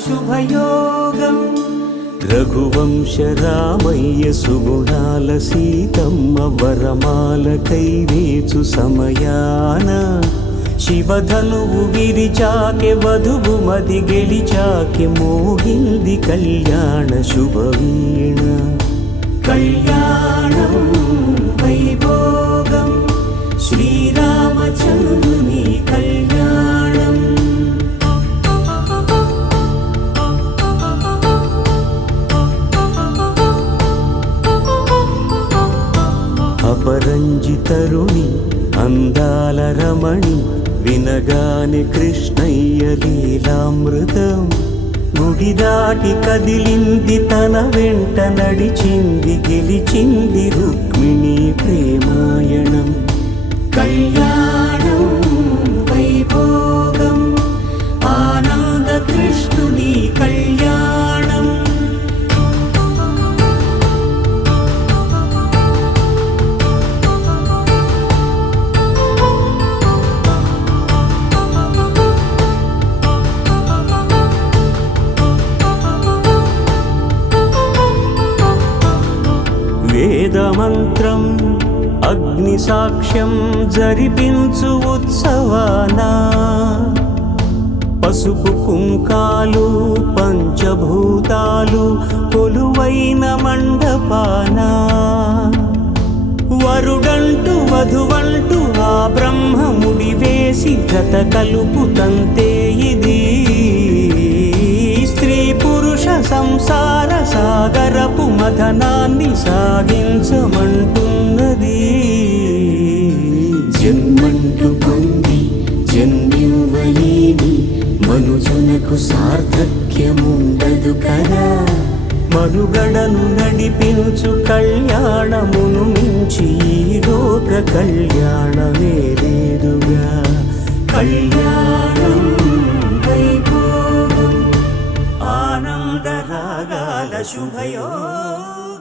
శుభయోగం రఘువంశ రామయ్య సుగుణాల సీతమ్మ వరమాల కైవేచు సమయాన శివధనువు విరిచాకె వధువు మది గెలిచాకె మోగింది కళ్యాణ శుభవీణ కళ్యాణం వైభోగం శ్రీరామచంద్రుని కళ్యాణం అపరంజి తరుణి అందాల రమణి వినగాని కృష్ణయ్య లీలామృతం గుడి దాటి కదిలింది తన వెంట నడిచింది గెలిచింది రుక్మిణి ప్రేమాయణం కళ్యాణం వైభోగం ఆనంద కృష్ణుని కళ్యాణం వేదమంత్రం అగ్ని సాక్ష్యం జరిపించు ఉత్సవాన పసుపు కుంకాలు పంచభూతాలు కొలువైన మండపాన వరుడంటూ వధువంటూ ఆ బ్రహ్మముడి వేసి జత కలుపు తంతే ఇది స్త్రీ పురుష సంసార సాగరపు మథనాన్ని సాగించమంటున్నది జన్మంటూ పొంది జన్మివ్వలేని మనుజునకు సార్థక్యముండదు కదా మనుగడను నడిపించు కళ్యాణమును మించి ఈ లోక కళ్యాణమే లేదుగా కళ్యాణం వైభోగం ఆనంద రాగాల శుభయోగం